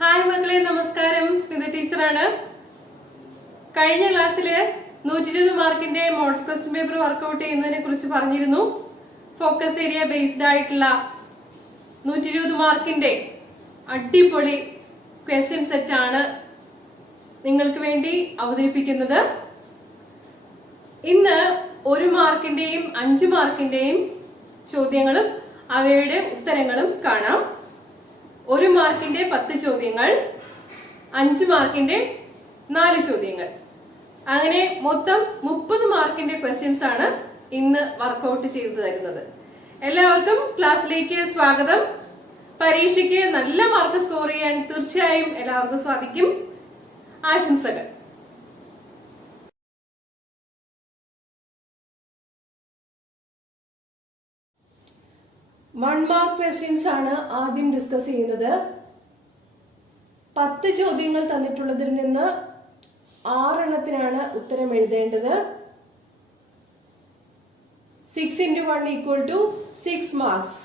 Hi മക്കളെ, നമസ്കാരം. സ്മിത ടീച്ചറാണ്. കഴിഞ്ഞ ക്ലാസ്സിൽ 120 മാർക്കിന്റെ മോഡൽ ക്വസ്റ്റ്യൻ പേപ്പർ വർക്ക്ഔട്ട് ചെയ്യുന്നതിനെ കുറിച്ച് പറഞ്ഞിരുന്നു. ഫോക്കസ് ഏരിയ ബേസ്ഡ് ആയിട്ടുള്ള 120 മാർക്കിന്റെ അടിപൊളി ക്വസ്റ്റ്യൻ സെറ്റാണ് നിങ്ങൾക്ക് വേണ്ടി അവതരിപ്പിക്കുന്നത്. ഇന്ന് 1 മാർക്കിന്റെയും 5 മാർക്കിന്റെയും ചോദ്യങ്ങളും അവയുടെ ഉത്തരങ്ങളും കാണാം. 1 മാർക്കിന്റെ 10 ചോദ്യങ്ങൾ, 5 മാർക്കിന്റെ 4 ചോദ്യങ്ങൾ, അങ്ങനെ മൊത്തം 30 മാർക്കിന്റെ ക്വസ്റ്റ്യൻസ് ആണ് ഇന്ന് വർക്ക്ഔട്ട് ചെയ്തു തരുന്നത്. എല്ലാവർക്കും ക്ലാസ്സിലേക്ക് സ്വാഗതം. പരീക്ഷയ്ക്ക് നല്ല മാർക്ക് സ്കോർ ചെയ്യാൻ തീർച്ചയായും എല്ലാവർക്കും സാധിക്കും. ആശംസകൾ. 1 മാർക്ക് ക്വസ്റ്റ്യൻസ് ആണ് ആദ്യം ഡിസ്കസ് ചെയ്യുന്നത്. 10 ചോദ്യങ്ങൾ തന്നിട്ടുള്ളതിൽ നിന്ന് 6 എണ്ണത്തിനാണ് ഉത്തരം എഴുതേണ്ടത്. 6 × 1 = 6 മാർക്സ്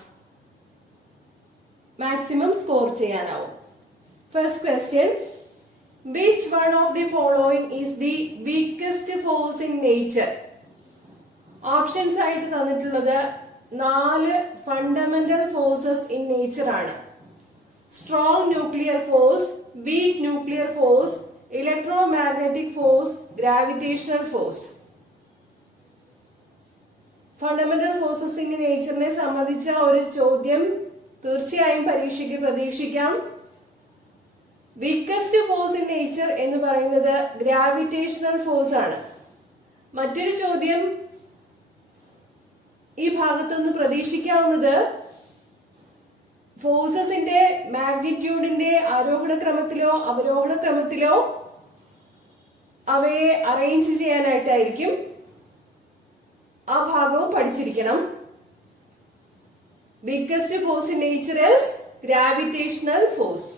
മാക്സിമം സ്കോർ ചെയ്യാനാവും. First question, which one of the following is the weakest force in nature? Options ആയിട്ട് തന്നിട്ടുള്ളത് 4 ഫണ്ടമെന്റൽ ഫോഴ്സസ് ഇൻ നേച്ചർ ആണ്. Strong nuclear force, weak nuclear force, electromagnetic force, gravitational force. Fundamental forces in നേച്ചറിനെ സംബന്ധിച്ച ഒരു ചോദ്യം തീർച്ചയായും പരീക്ഷയ്ക്ക് പ്രതീക്ഷിക്കാം. വീക്കസ്റ്റ് ഫോഴ്സ് ഇൻ നേച്ചർ എന്ന് പറയുന്നത് ഗ്രാവിറ്റേഷണൽ ഫോഴ്സ് ആണ്. മറ്റൊരു ചോദ്യം ഈ ഭാഗത്തുനിന്ന് പ്രതീക്ഷിക്കാവുന്നത് ഫോഴ്സസിന്റെ മാഗ്നിറ്റ്യൂഡിന്റെ ആരോഹണ ക്രമത്തിലോ അവരോഹണ ക്രമത്തിലോ അവയെ അറേഞ്ച് ചെയ്യാനായിട്ടായിരിക്കും. ആ ഭാഗവും പഠിച്ചിരിക്കണം. Weakest force in nature is gravitational force.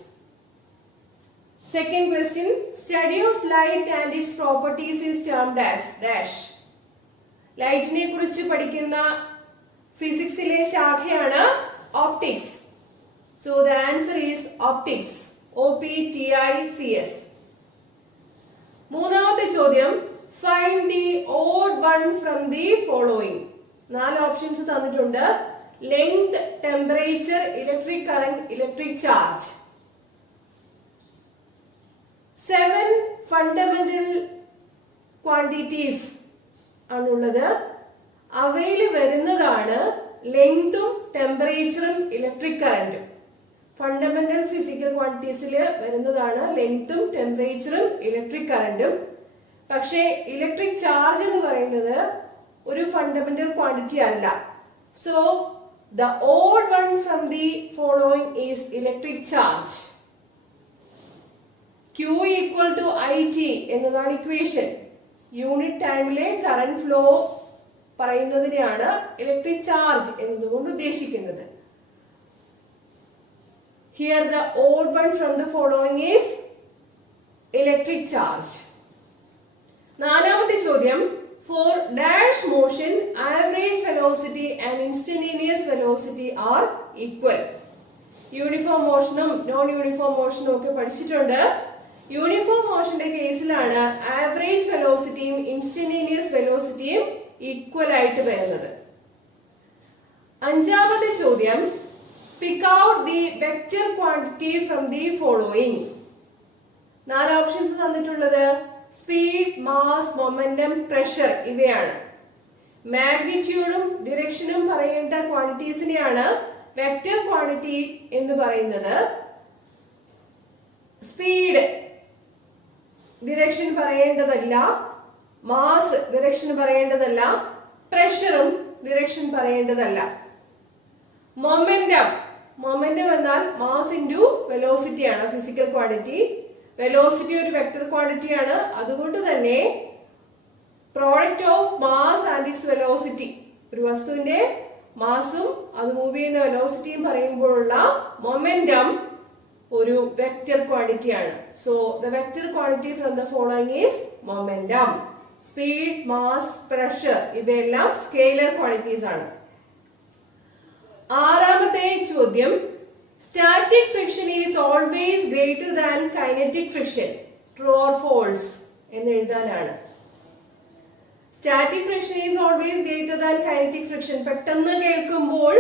Second question, study of light and its properties is termed as dash. ലൈറ്റിനെ കുറിച്ച് പഠിക്കുന്ന ഫിസിക്സിലെ ശാഖയാണ് optics. So the answer is optics. OPTICS. മൂന്നാമത്തെ ചോദ്യം, find the odd one from the following. 4 options തന്നിട്ടുണ്ട്. Length, temperature, electric current, electric charge. 7 fundamental quantities ആണുള്ളത്. അവയിൽ വരുന്നതാണ് ലെങ്തും ടെമ്പറേച്ചറും ഇലക്ട്രിക് കറന്റും. ഫണ്ടമെന്റൽ ഫിസിക്കൽ ക്വാണ്ടിറ്റീസിൽ വരുന്നതാണ് ലെങ്തും ടെമ്പറേച്ചറും ഇലക്ട്രിക് കറന്റും. പക്ഷേ ഇലക്ട്രിക് ചാർജ് എന്ന് പറയുന്നത് ഒരു ഫണ്ടമെന്റൽ ക്വാണ്ടിറ്റി അല്ല. So the odd one from the following is electric charge. Q = IT എന്നതാണ് ഇക്വേഷൻ. യൂണിറ്റ് ടൈമിലെ കറന്റ് ഫ്ലോ പറയുന്നതിനെയാണ് ഇലക്ട്രിക് ചാർജ് എന്നതുകൊണ്ട് ഉദ്ദേശിക്കുന്നത്. Here the odd one from the following is electric charge. നാലാമത്തെ ചോദ്യം, for dash motion average velocity and instantaneous velocity are equal. Uniform മോഷനും non uniform മോഷനും ഒക്കെ പഠിച്ചിട്ടുണ്ട്. യൂണിഫോം മോഷന്റെ കേസിലാണ് ആവറേജ് വെലോസിറ്റിയും ഇൻസ്റ്റന്റേനിയസ് വെലോസിറ്റിയും ഈക്വൽ ആയിട്ട് വരുന്നത്. അഞ്ചാമത്തെ ചോദ്യം, pick out the vector quantity from the following. 4 options തന്നിട്ടുള്ളത് സ്പീഡ്, മാസ്, മൊമെന്റം, പ്രഷർ ഇവയാണ്. മാഗ്നിറ്റ്യൂഡും ഡിറക്ഷനും പറയേണ്ട ക്വാണ്ടിറ്റീസിനെയാണ് വെക്റ്റർ ക്വാണ്ടിറ്റി എന്ന് പറയുന്നത്. സ്പീഡ് ഡിറക്ഷൻ പറയേണ്ടതല്ല, മാസ് ഡിറക്ഷൻ പറയേണ്ടതല്ല, പ്രഷറും ഡിറക്ഷൻ പറയേണ്ടതല്ല. മൊമെന്റം എന്നാൽ മാസ് ഇൻറ്റു വെലോസിറ്റി ആണ് ഫിസിക്കൽ ക്വാണ്ടിറ്റി. വെലോസിറ്റി ഒരു വെക്ടർ ക്വാണ്ടിറ്റി ആണ്. അതുകൊണ്ട് തന്നെ product of mass and its velocity, ഒരു വസ്തുവിന്റെ മാസും അത് മൂവ് ചെയ്യുന്ന വെലോസിറ്റിയും പറയുമ്പോഴുള്ള മൊമെന്റം ഒരു വെക്റ്റർ ക്വാണ്ടിറ്റി ആണ്. So the vector quantity from the following is momentum. Speed, mass, pressure ഇവയെല്ലാം സ്കെയിലർ ക്വാണ്ടിറ്റീസ് ആണ്. ആറാമത്തെ ചോദ്യം, static friction is always greater than kinetic friction. True or false എന്ന് എഴുതാനാണ്. Static friction is always greater than kinetic friction. പെട്ടെന്ന് കേൾക്കുമ്പോൾ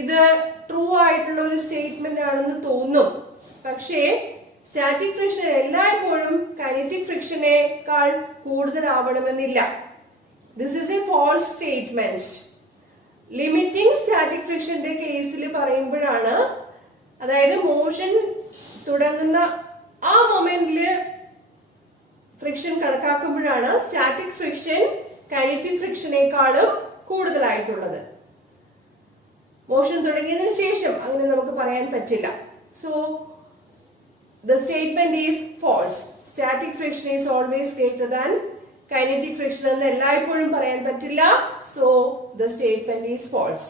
ഇത് true ആയിട്ടുള്ള ഒരു സ്റ്റേറ്റ്മെന്റ് ആണെന്ന് തോന്നും. പക്ഷേ സ്റ്റാറ്റിക് ഫ്രിക്ഷൻ എല്ലായ്പ്പോഴും കൈനറ്റിക് ഫ്രിക്ഷനേക്കാൾ കൂടുതലാവണമെന്നില്ല. This is a false statement. Limiting static ഫ്രിക്ഷന്റെ കേസിൽ പറയുമ്പോഴാണ്, അതായത് മോഷൻ തുടങ്ങുന്ന ആ മൊമെന്റില് ഫ്രിക്ഷൻ കണക്കാക്കുമ്പോഴാണ് സ്റ്റാറ്റിക് ഫ്രിക്ഷൻ കൈനറ്റിക് ഫ്രിക്ഷനേക്കാളും കൂടുതലായിട്ടുള്ളത്. മോഷൻ തുടങ്ങിയതിനു ശേഷം അങ്ങനെ നമുക്ക് പറയാൻ പറ്റില്ല. So the statement is false. Static friction is always greater than kinetic friction എന്ന് എല്ലായ്പ്പോഴും പറയാൻ പറ്റില്ല. So the statement is false.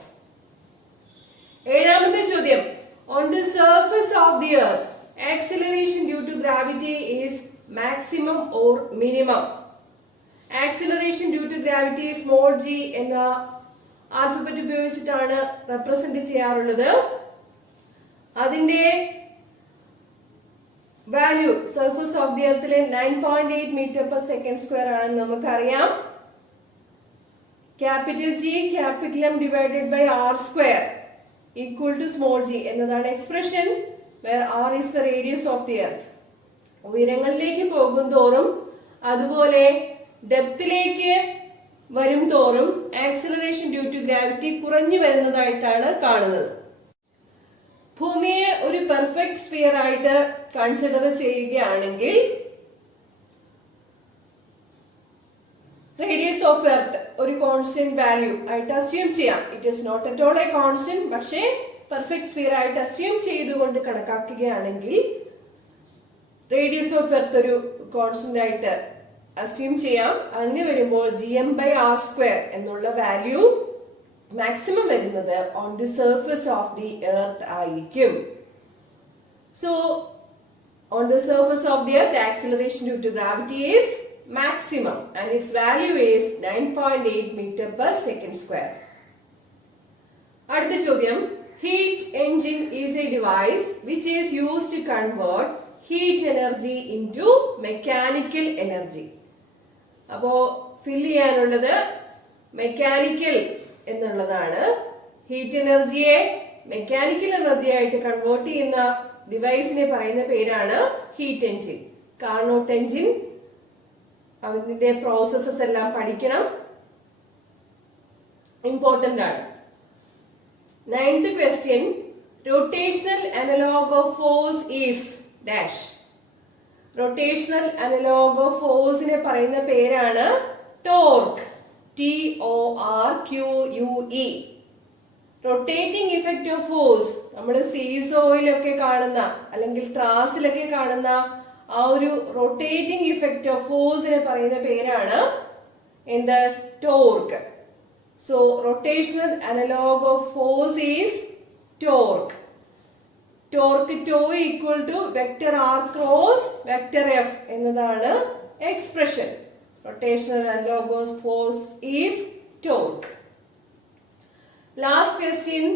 ഏഴാമത്തെ ചോദ്യം, on the surface of the earth acceleration due to gravity is maximum or minimum. Acceleration due to gravity small g എന്ന alphabet ഉപയോഗിച്ചിട്ടാണ് represent ചെയ്യാറുള്ളത്. അതിന്റെ വാല്യൂ സർഫസ് ഓഫ് ദി എർത്തിലെ 9.8 metre per second square ആണെന്ന് നമുക്കറിയാം. Capital G capital M divided by R square equal to small G എന്നതാണ് expression. Where R is the radius of the earth. ഉയരങ്ങളിലേക്ക് പോകും തോറും അതുപോലെ ഡെപ്തിലേക്ക് വരും തോറും ആക്സിലറേഷൻ ഡ്യൂ ടു ഗ്രാവിറ്റി കുറഞ്ഞു വരുന്നതായിട്ടാണ് കാണുന്നത്. ഭൂമിയെ ഒരു പെർഫെക്റ്റ് സ്ഫിയർ ആയിട്ട് കൺസിഡർ ചെയ്യുകയാണെങ്കിൽ റേഡിയസ് ഓഫ് എർത്ത് ഒരു കോൺസ്റ്റന്റ് വാല്യൂ ആയിട്ട് അസ്യൂം ചെയ്യാം. It is not at all a constant, പക്ഷേ പെർഫെക്റ്റ് സ്ഫിയർ ആയിട്ട് അസ്യൂം ചെയ്തുകൊണ്ട് കണക്കാക്കുകയാണെങ്കിൽ റേഡിയസ് ഓഫ് എർത്ത് ഒരു കോൺസ്റ്റന്റ് ആയിട്ട് അസ്യൂം ചെയ്യാം. അങ്ങനെ വരുമ്പോൾ gm/r² എന്നുള്ള വാല്യൂ മാക്സിമം വരുന്നത് on the surface of the earth ആയിരിക്കും. So on the surface of the earth acceleration due to gravity is maximum and its value is 9.8 meter per second square. അടുത്ത ചോദ്യം, heat engine is a device which is used to convert heat energy into mechanical energy. അപ്പോ ഫിൽ ചെയ്യാനുള്ളത് mechanical എന്നുള്ളതാണ്. Heat എനർജിയെ mechanical energy ആയിട്ട് convert ചെയ്യുന്ന ഡിവൈസിനെ പറയുന്ന പേരാണ് heat engine. Carnot engine, അതിന്റെ പ്രോസസ്സസ് എല്ലാം പഠിക്കണം, ഇമ്പോർട്ടന്റ് ആണ്. 9th question, rotational analog of force is dash. Rotational analogue of ഫോഴ്സിനെ പറയുന്ന പേരാണ് torque. TORQUE. Rotating effect of force നമ്മുടെ സീസോയിലൊക്കെ കാണുന്ന അല്ലെങ്കിൽ ത്രാസിലൊക്കെ കാണുന്ന ആ ഒരു റൊട്ടേറ്റിംഗ് ഇഫക്റ്റ് ഓഫ് ഫോഴ്സിനെ പറയുന്ന പേരാണ് എന്ത്? Torque. So rotational analogue of force is torque. Torque tau equal to vector R cross vector F എന്നതാണ് expression. Rotational analogue of force is torque. Last question,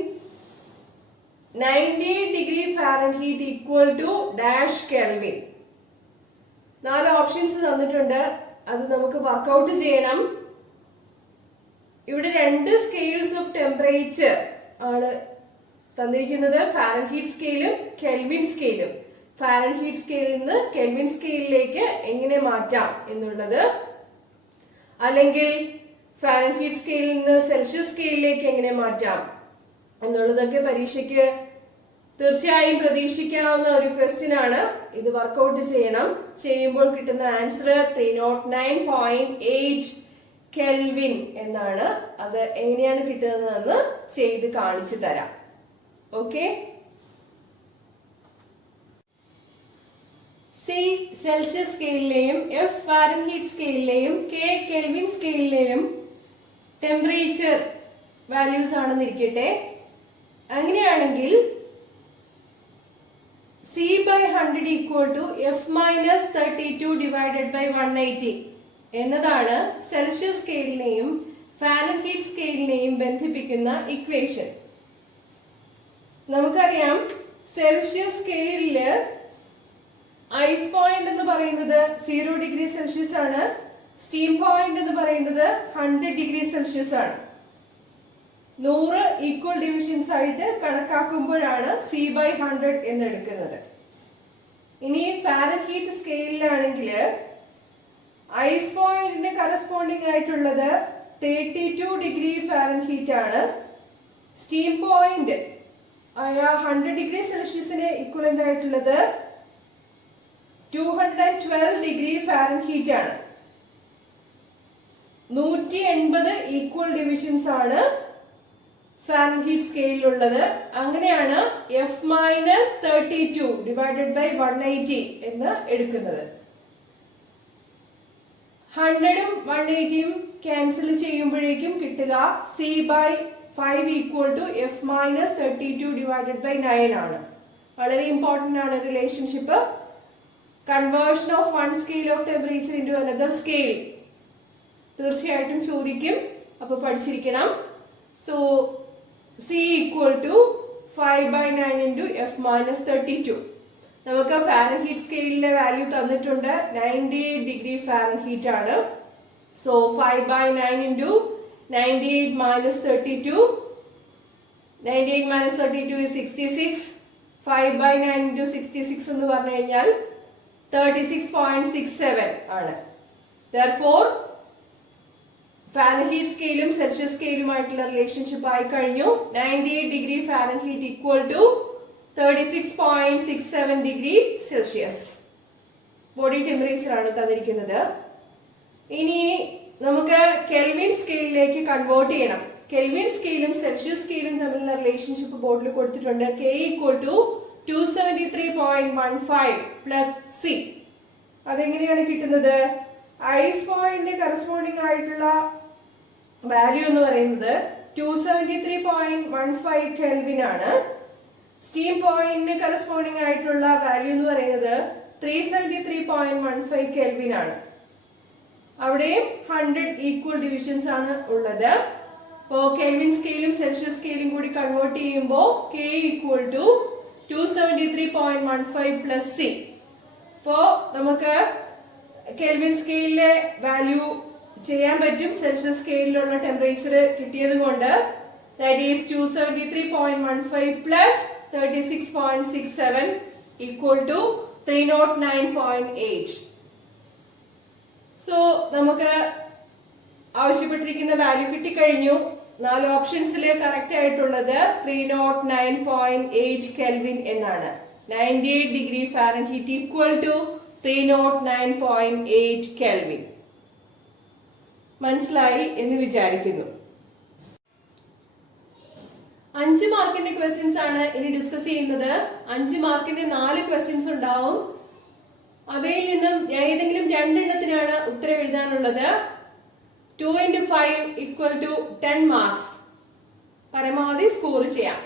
90 degree Fahrenheit equal to dash Kelvin. 4 options തന്നിട്ടുണ്ട്, അത് നമുക്ക് workout ചെയ്യണം. ഇവിടെ 2 scales of temperature ആണ് തന്നിരിക്കുന്നത്, Fahrenheit സ്കെയിലും kelvin സ്കെയിലും. Fahrenheit സ്കെയിലിൽ നിന്ന് കെൽവിൻ സ്കെയിലിലേക്ക് എങ്ങനെ മാറ്റാം എന്നുള്ളത്, അല്ലെങ്കിൽ ഫാരൻഹീറ്റ് സ്കെയിലിൽ നിന്ന് സെൽഷ്യസ് സ്കെയിലിലേക്ക് എങ്ങനെ മാറ്റാം എന്നുള്ളതൊക്കെ പരീക്ഷയ്ക്ക് തീർച്ചയായും പ്രതീക്ഷിക്കാവുന്ന ഒരു ക്വസ്റ്റ്യൻ ആണ്. ഇത് വർക്ക്ഔട്ട് ചെയ്യണം. ചെയ്യുമ്പോൾ കിട്ടുന്ന ആൻസർ 309.8 കെൽവിൻ എന്നാണ്. അത് എങ്ങനെയാണ് കിട്ടുന്നതെന്ന് ചെയ്ത് കാണിച്ചു തരാം. ഓക്കെ, സി സെൽഷ്യസ് സ്കെയിലിലെയും എഫ് ഫാരൻഹീറ്റ് സ്കെയിലിലെയും കെ കെൽവിൻ സ്കെയിലിലെയും ടെമ്പറേച്ചർ വാല്യൂസ് ആണെന്നിരിക്കട്ടെ. അങ്ങനെയാണെങ്കിൽ C/100 equal to F-32 divided by 180 എന്നതാണ് സെൽഷ്യസ് സ്കെയിലിനെയും ഫാരൻഹീറ്റ് സ്കെയിലിനെയും ബന്ധിപ്പിക്കുന്ന ഇക്വേഷൻ. നമുക്കറിയാം സെൽഷ്യസ് സ്കെയിലില് ഐസ് പോയിന്റ് എന്ന് പറയുന്നത് 0 ഡിഗ്രി സെൽഷ്യസ് ആണ്. സ്റ്റീം പോയിന്റ് എന്ന് പറയുന്നത് 100 ഡിഗ്രി സെൽഷ്യസ് ആണ്. 100 ഈക്വൽ ഡിവിഷൻസ് ആയിട്ട് കണക്കാക്കുമ്പോഴാണ് C/100 എന്ന് എടുക്കുന്നത്. ഇനി ഫാരൻഹീറ്റ് സ്കെയിലിലാണെങ്കിൽ ഐസ് പോയിന്റിന് കറസ്പോണ്ടിങ് ആയിട്ടുള്ളത് 32 ഡിഗ്രി ഫാരൻഹീറ്റ് ആണ്. സ്റ്റീം പോയിന്റ് ആയ 100 ഡിഗ്രി സെൽഷ്യസിന് ഇക്വലന്റ് ആയിട്ടുള്ളത് 212 ഡിഗ്രി ഫാരൻഹീറ്റ് ആണ്. 180 ഈക്വൽ ഡിവിഷൻസ് ആണ് ഫാരൻഹീറ്റ് സ്കെയിലുള്ളത്. അങ്ങനെയാണ് F-32 ഡിവൈഡഡ് ബൈ 180 എന്ന് എടുക്കുന്നത്. 100ഉം 180ഉം ക്യാൻസൽ ചെയ്യുമ്പോഴേക്കും കിട്ടുക C/5 equal to F-32 divided by 9 ആണ്. വളരെ ഇമ്പോർട്ടന്റ് ആണ് relationship. Conversion of one scale of temperature into another scale തീർച്ചയായിട്ടും ചോദിക്കും, അപ്പൊ പഠിച്ചിരിക്കണം. So C equal to 5/9 into F-32. നമുക്ക് ഫാരൻഹീറ്റ് സ്കെയിലിലെ വാല്യൂ തന്നിട്ടുണ്ട്, 98 ഡിഗ്രി ഫാരൻഹീറ്റ് ആണ്. So 5/9 into 98 minus 32. 98 minus 32 is 66. 5/9 into 66 എന്ന് പറഞ്ഞു കഴിഞ്ഞാൽ 36.67 ആണ്. Therefore ഫാരൻഹീറ്റ് സ്കെയിലും സെൽഷ്യസ് സ്കെയിലുമായിട്ടുള്ള റിലേഷൻഷിപ്പ് ആയി കഴിഞ്ഞു. 98 degree Fahrenheit equal to 36.67 degree Celsius body temperature ആണ് തന്നിരിക്കുന്നത്. ഇനി നമുക്ക് കെൽവിൻ സ്കെയിലിലേക്ക് കൺവേർട്ട് ചെയ്യണം. കെൽവിൻ സ്കെയിലും സെൽഷ്യസ് സ്കെയിലും തമ്മിലുള്ള റിലേഷൻഷിപ്പ് ബോർഡിൽ കൊടുത്തിട്ടുണ്ട്. K equal to 273.15 plus C. അതെങ്ങനെയാണ് കിട്ടുന്നത്? ഐസ് പോയിന്റിന് കറസ്പോണ്ടിങ് ആയിട്ടുള്ള വാല്യൂ എന്ന് പറയുന്നത് 273.15 കെൽവിൻ ആണ്. സ്റ്റീം പോയിന്റിന് കറസ്പോണ്ടിങ് ആയിട്ടുള്ള വാല്യൂ എന്ന് പറയുന്നത് 373.15 കെൽവിൻ ആണ്. അവിടെയും 100 ഈക്വൽ ഡിവിഷൻസ് ആണ് ഉള്ളത്. അപ്പോൾ കെൽവിൻ സ്കെയിലും സെൽഷ്യസ് സ്കെയിലും കൂടി കൺവേർട്ട് ചെയ്യുമ്പോൾ K equal to 273.15 plus C. അപ്പോൾ നമുക്ക് കെൽവിൻ സ്കെയിലിലെ വാല്യൂ ചെയ്യാൻ പറ്റും. സെൽഷ്യസ് സ്കെയിലിലുള്ള ടെമ്പറേച്ചർ കിട്ടിയത് കൊണ്ട് that is 273.15 plus 36.67 equal to 309.8. So നമുക്ക് ആവശ്യപ്പെട്ടിരിക്കുന്ന വാല്യൂ കിട്ടിക്കഴിഞ്ഞു. 4 ഓപ്ഷൻസിൽ കറക്റ്റ് ആയിട്ടുള്ളത് 309.8 കെൽവിൻ എന്നാണ്. 98 degree Fahrenheit equal to 309.8 Kelvin. മനസ്സിലായി എന്ന് വിചാരിക്കുന്നു. 5 മാർക്കിന്റെ ക്വസ്റ്റ്യൻസ് ആണ് ഇനി ഡിസ്കസ് ചെയ്യുന്നത്. 5 മാർക്കിന്റെ 4 ക്വസ്റ്റ്യൻസ് ഉണ്ടാവും. അവയിൽ നിന്നും ഏതെങ്കിലും 2 എണ്ണത്തിനാണ് ഉത്തരം എഴുതാനുള്ളത്. 2 into 5 equal to 10 marks. പരമാവധി സ്കോർ ചെയ്യാം.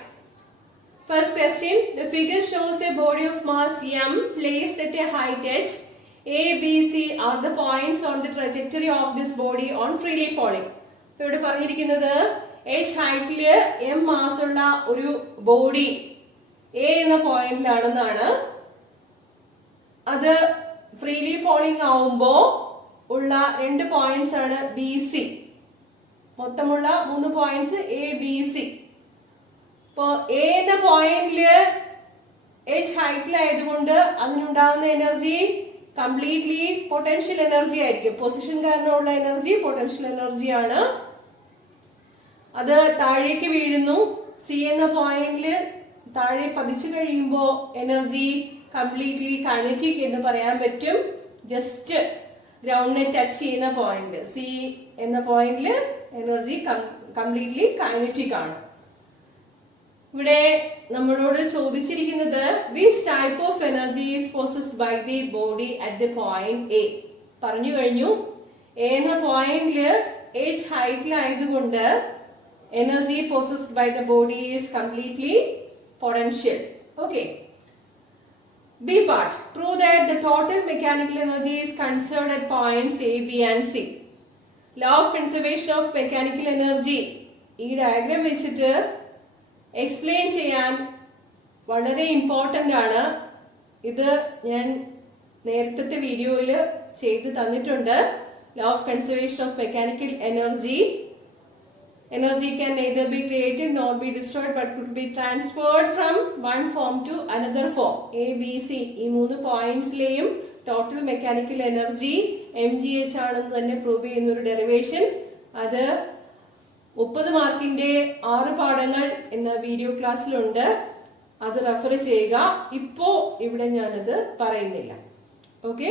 First question, the figure shows a body of mass m placed at a height h. A, B, C are the points on the trajectory of this body on freely falling. ഇവിടെ പറഞ്ഞിരിക്കുന്നത് h ഹൈറ്റില് m mass ഉള്ള ഒരു body A എന്ന പോയിന്റിലാണെന്നാണ്. അത് freely falling ആവുമ്പോ ഉള്ള 2 points ആണ് B C. മൊത്തമുള്ള 3 പോയിന്റ്സ് എ ബി സി. ഇപ്പോ എ എന്ന പോയിന്റില് h ഹൈറ്റിലായതുകൊണ്ട് അതിനുണ്ടാവുന്ന എനർജി കംപ്ലീറ്റ്ലി പൊട്ടൻഷ്യൽ എനർജി ആയിരിക്കും. പൊസിഷൻ കാരണമുള്ള എനർജി പൊട്ടൻഷ്യൽ എനർജി ആണ്. അത് താഴേക്ക് വീഴുന്നു. സി എന്ന പോയിന്റില് താഴെ പതിച്ചു കഴിയുമ്പോ എനർജി കംപ്ലീറ്റ്ലി കൈനറ്റിക് എന്ന് പറയാൻ പറ്റും. ജസ്റ്റ് ഗ്രൗണ്ടിനെ ടച്ച് ചെയ്യുന്ന പോയിന്റ് സി എന്ന പോയിന്റില് എനർജി കംപ്ലീറ്റ്ലി കൈനറ്റിക് ആണ്. ഇവിടെ നമ്മളോട് ചോദിച്ചിരിക്കുന്നത് which type of energy is possessed by the body at the point A. പറഞ്ഞു കഴിഞ്ഞു. എ എന്ന പോയിന്റില് h ഹൈറ്റിലായതുകൊണ്ട് energy possessed by the body is completely potential. Okay. B part. Prove that the total mechanical energy is conserved at points A, B and C. Law of conservation of mechanical energy. ഈ diagram വെച്ചിട്ട് explain ചെയ്യാൻ വളരെ important ആണ്. ഇത് ഞാൻ നേരത്തെ വീഡിയോയിൽ ചെയ്ത് തന്നിട്ടുണ്ട്. Law of conservation of mechanical energy. Energy can neither be created nor be destroyed but could be transferred from one form to another form. A, B, C ഈ 3 പോയിന്റ്സിലെയും ടോട്ടൽ മെക്കാനിക്കൽ എനർജി mgh ആണെന്ന് തന്നെ prove ചെയ്യുന്ന ഒരു derivation. അത് 30 മാർക്കിന്റെ 6 പാഠങ്ങൾ എന്ന video ക്ലാസ്സിലുണ്ട്. അത് റെഫർ ചെയ്യുക. ഇപ്പോ ഇവിടെ ഞാനത് പറയുന്നില്ല. ഓക്കെ,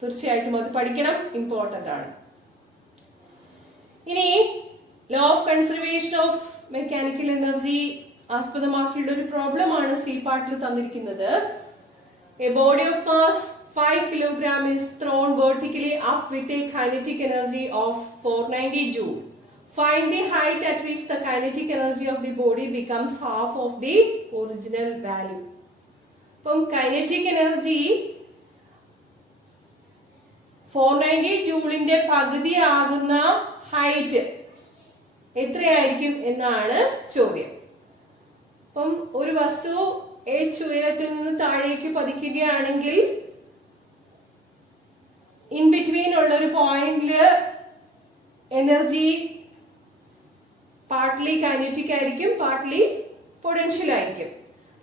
തീർച്ചയായിട്ടും അത് പഠിക്കണം, ഇമ്പോർട്ടൻ്റ് ആണ്. ഇനി law of conservation of mechanical energy ആസ്പദമാക്കിയുള്ള ഒരു പ്രോബ്ലം ആണ് സി പാർട്ടിൽ തന്നിരിക്കുന്നത്. A body of mass 5 kilogram is thrown vertically up with a kinetic energy of 490 joule. Find the height at which the kinetic energy of the body becomes half of the original value. അപ്പം kinetic energy 490 ജൂളിന്റെ പകുതി ആകുന്ന height എത്രയായിരിക്കും എന്നാണ് ചോദ്യം. അപ്പം ഒരു വസ്തു h ഉയരത്തിൽ നിന്ന് താഴേക്ക് പതിക്കുകയാണെങ്കിൽ ഇൻ ബിറ്റ്വീൻ ഉള്ള ഒരു പോയിന്റില് എനർജി പാർട്ട്ലി കൈനറ്റിക് ആയിരിക്കും, പാർട്ട്ലി പൊട്ടൻഷ്യൽ ആയിരിക്കും.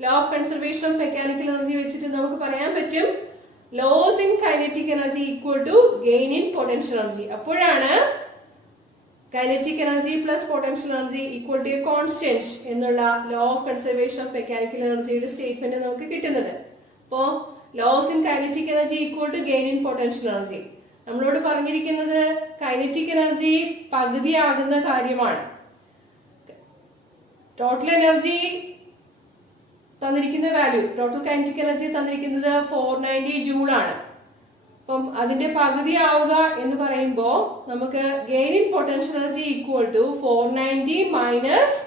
Law of conservation of mechanical energy വെച്ചിട്ട് നമുക്ക് പറയാൻ പറ്റും loss in kinetic energy equal to gain in potential energy. അപ്പോഴാണ് kinetic energy plus potential energy equal to a constant എന്നുള്ള law of conservation of mechanical എനർജിയുടെ statement നമുക്ക് കിട്ടുന്നത്. അപ്പോൾ loss in kinetic energy equal to gain in potential energy. നമ്മളോട് പറഞ്ഞിരിക്കുന്നത് kinetic energy പകുതിയാകുന്ന കാര്യമാണ്. ടോട്ടൽ എനർജി തന്നിരിക്കുന്ന വാല്യൂ, ടോട്ടൽ കൈനറ്റിക് എനർജി തന്നിരിക്കുന്നത് 490 ജൂൾ ആണ്. അപ്പം അതിന്റെ പകുതി ആവുക എന്ന് പറയുമ്പോൾ നമുക്ക് gain in potential energy equal to 490 minus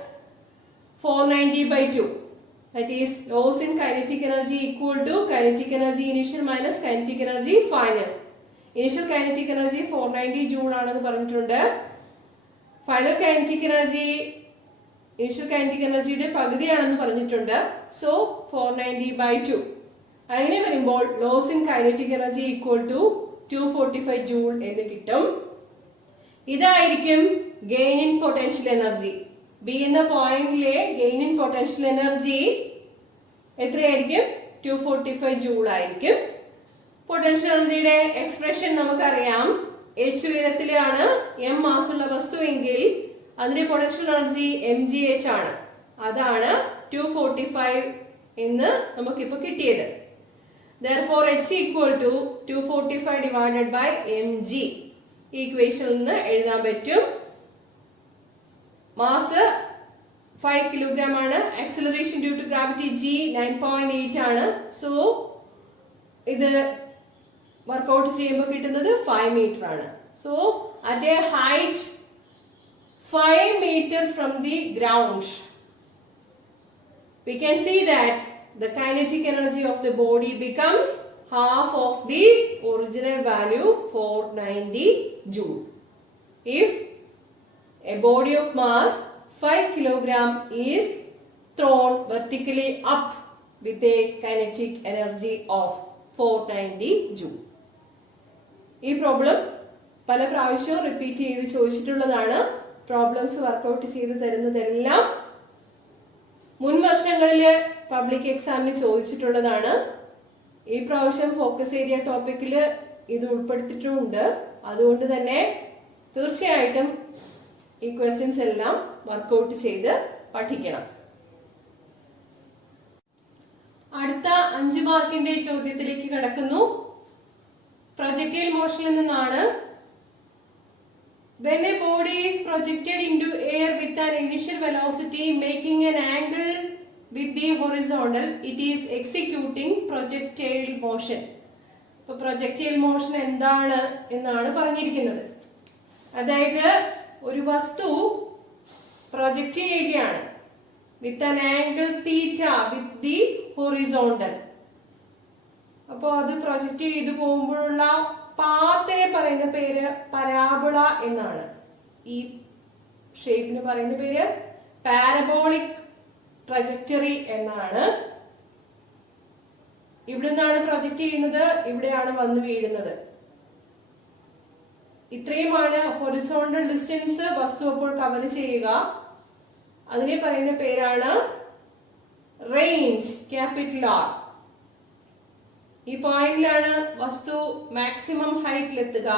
490/2. That is loss in kinetic energy equal to kinetic energy initial minus kinetic energy final. Initial kinetic energy 490 joule ആണെന്ന് പറഞ്ഞിട്ടുണ്ട്. Final kinetic energy initial kinetic എനർജിയുടെ പകുതിയാണെന്ന് പറഞ്ഞിട്ടുണ്ട്. So 490/2. അങ്ങനെ വരുമ്പോൾ loss in kinetic energy equal to 245 joule എന്ന് കിട്ടും. ഇതായിരിക്കും gain in potential energy. B എന്ന പോയിന്റിലെ ഗെയിൻ ഇൻ പൊട്ടൻഷ്യൽ എനർജി എത്രയായിരിക്കും? 245 ജൂൾ ആയിരിക്കും. പൊട്ടൻഷ്യൽ എനർജിയുടെ എക്സ്പ്രഷൻ നമുക്കറിയാം. h ഉയരത്തിലാണ് m മാസ് ഉള്ള വസ്തുവെങ്കിൽ അതിന്റെ പൊട്ടൻഷ്യൽ എനർജി mgh ആണ്. അതാണ് 245 എന്ന് നമുക്കിപ്പോ കിട്ടിയത്. Therefore h equal to 245 divided by mg. ഈ ഇക്വേഷനിൽ നിന്ന് എഴുതാൻ പറ്റും. മാസ് 5 കിലോഗ്രാം ആണ്. Acceleration due to gravity g 9.8 ആണ്. സോ ഇത് വർക്ക്ഔട്ട് ചെയ്യുമ്പോൾ കിട്ടുന്നത് 5 മീറ്റർ ആണ്. So at A height 5 meter from the ground, we can see that the kinetic energy of the body becomes half of the original value 490 joule. If a body of mass 5 kilogram is thrown vertically up with a kinetic energy of 490 joule. ഈ problem പല പ്രാവശ്യവും repeat ചെയ്ത് ചോദിച്ചിട്ടുള്ളതാണ്. Problems workout ചെയ്ത് തരുന്നതെല്ലാം മുൻ വർഷങ്ങളിൽ public എക്സാമിന് ചോദിച്ചിട്ടുള്ളതാണ്. ഈ പ്രാവശ്യം ഫോക്കസ് ഏരിയ ടോപ്പിക്കിൽ ഇത് ഉൾപ്പെടുത്തിയിട്ടുമുണ്ട്. അതുകൊണ്ട് തന്നെ തീർച്ചയായിട്ടും ഈ ക്വസ്റ്റ്യൻസ് എല്ലാം വർക്ക്ഔട്ട് ചെയ്ത് പഠിക്കണം. അടുത്ത 5 മാർക്കിന്റെ ചോദ്യത്തിലേക്ക് കടക്കുന്നു. പ്രൊജക്ടൈൽ മോഷനിൽ നിന്നാണ്. When a body is projected into air with an initial velocity making an angle with the horizontal, it is executing projectile motion. അപ്പോൾ പ്രൊജക്ടൈൽ മോഷൻ എന്താണ് എന്നാണ് പറഞ്ഞിരിക്കുന്നത്. അതായത് ഒരു വസ്തു പ്രൊജക്റ്റ് ചെയ്യുകയാണ് with an angle theta with the horizontal. അപ്പോൾ അത് പ്രൊജക്റ്റ് ചെയ്തു പോകുമ്പോഴുള്ള പാത്തിനെ പറയുന്ന പേര് പരാബോള എന്നാണ്. ഈ ഷേപ്പിന് പറയുന്ന പേര് പാരബോളിക് ട്രജക്ടറി എന്നാണ് ഇവിടെ നിന്നാണ് പ്രൊജക്ട് ചെയ്യുന്നത്, ഇവിടെയാണ് വന്ന് വീഴുന്നത്. ഇത്രയുമാണ് ഹൊറിസോണ്ടൽ ഡിസ്റ്റൻസ് വസ്തു അപ്പോൾ കവർ ചെയ്യുക. അതിനെ പറയുന്ന പേരാണ് റേഞ്ച്, ക്യാപിറ്റൽ ആർ. ഈ പോയിന്റിലാണ് വസ്തു മാക്സിമം ഹൈറ്റിലെത്തുക.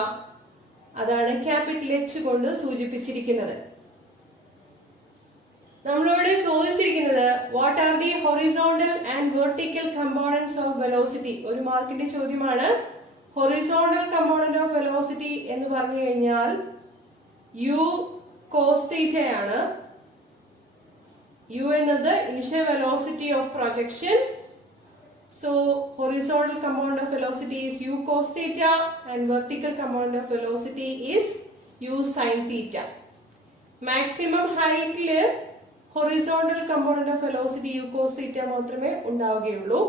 അതാണ് ക്യാപിറ്റൽ എച്ച് കൊണ്ട് സൂചിപ്പിച്ചിരിക്കുന്നത്. നമ്മളോട് ചോദിച്ചിരിക്കുന്നത് what are the horizontal and vertical components of velocity. ഒരു മാർക്കിന്റെ ചോദ്യമാണ്. ഹൊറിസോണ്ടൽ കമ്പോണന്റ് ഓഫ് വെലോസിറ്റി എന്ന് പറഞ്ഞു കഴിഞ്ഞാൽ യു കോസ് തീറ്റയാണ്. യു എന്നത് initial velocity of projection. So horizontal component of velocity is u cos theta and vertical component of velocity is u sin theta. Maximum height le horizontal component of velocity u cos theta മാത്രമേ ഉണ്ടാവുകയുള്ളൂ.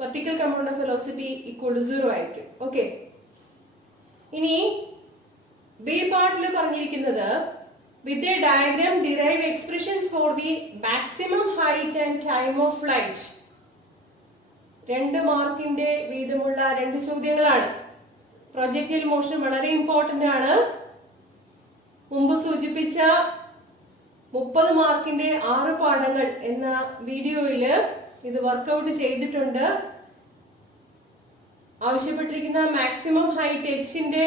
Vertical component of velocity equal to 0 ആയിരിക്കും. Okay. ഇനി B പാർട്ടിൽ പറഞ്ഞിരിക്കുന്നത് with a diagram derive expressions for the maximum height and time of flight. 2 മാർക്കിന്റെ വീതമുള്ള 2 ചോദ്യങ്ങളാണ്. Projectile motion വളരെ ഇമ്പോർട്ടന്റ് ആണ്. മുമ്പ് സൂചിപ്പിച്ച 30 മാർക്കിന്റെ 6 പാഠങ്ങൾ എന്ന വീഡിയോയിൽ ഇത് വർക്ക്ഔട്ട് ചെയ്തിട്ടുണ്ട്. ആവശ്യപ്പെട്ടിരിക്കുന്ന മാക്സിമം ഹൈറ്റ് എച്ചിന്റെ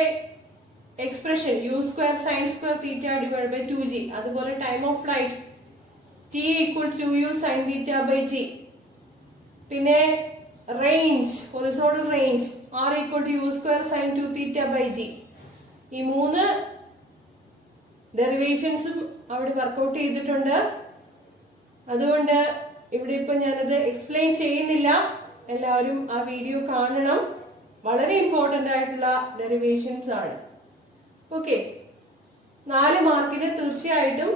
expression U square sine square theta divide by 2g. അതുപോലെ time of flight T equal to U sine theta by G. പിന്നെ range, horizontal range R equal to U square sine 2 theta by G. ഈ 3 ഡെറിവേഷൻസും അവിടെ workout ചെയ്തിട്ടുണ്ട്. അതുകൊണ്ട് ഇവിടെ ഇപ്പൊ ഞാനത് explain ചെയ്യുന്നില്ല. എല്ലാവരും ആ വീഡിയോ കാണണം. വളരെ ഇമ്പോർട്ടന്റ് ആയിട്ടുള്ള ഡെറിവേഷൻസ് ആണ്. ഓക്കെ. 4 മാർക്കിന് തീർച്ചയായിട്ടും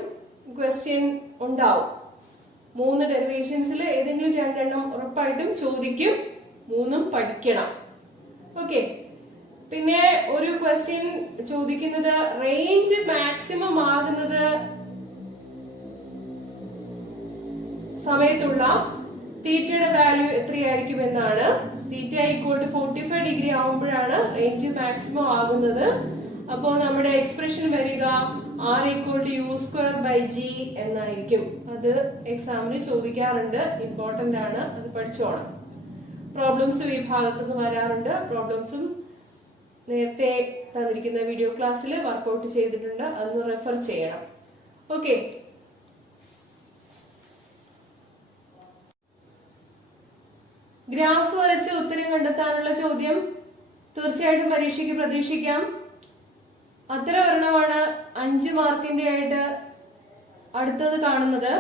ക്വസ്റ്റ്യൻ ഉണ്ടാവും. 3 ഡെറിവേഷൻസിൽ ഏതെങ്കിലും 2 എണ്ണം ഉറപ്പായിട്ടും ചോദിക്കും. 3ഉം പഠിക്കണം. ഓക്കെ. പിന്നെ ഒരു ക്വസ്റ്റ്യൻ ചോദിക്കുന്നത് റേഞ്ച് മാക്സിമം ആകുന്നത് സമയത്തുള്ള തീറ്റയുടെ വാല്യൂ എത്രയായിരിക്കും എന്നാണ്. തീറ്റ ഈക്വൽ ടു 45 ഡിഗ്രി ആവുമ്പോഴാണ് റേഞ്ച് മാക്സിമം ആകുന്നത്. അപ്പോൾ നമ്മുടെ എക്സ്പ്രഷൻ വരിക R equal to U square by G എന്നായിരിക്കും. അത് എക്സാമിന് ചോദിക്കാറുണ്ട്. ഇമ്പോർട്ടന്റ് ആണ്. അത് പഠിച്ചോണം. പ്രോബ്ലംസ് ഈ ഭാഗത്തുനിന്ന് വരാറുണ്ട്. പ്രോബ്ലംസും നേരത്തെ തന്നിരിക്കുന്ന വീഡിയോ ക്ലാസ്സിൽ വർക്ക്ഔട്ട് ചെയ്തിട്ടുണ്ട്. അതൊന്ന് റെഫർ ചെയ്യണം. ഓക്കെ. ഗ്രാഫ് വരച്ച് ഉത്തരം കണ്ടെത്താനുള്ള ചോദ്യം തീർച്ചയായിട്ടും പരീക്ഷയ്ക്ക് പ്രതീക്ഷിക്കാം. അത്ര ഒരെണ്ണമാണ് 5 മാർക്കിന്റെ ആയിട്ട് അടുത്തത് കാണുന്നത്.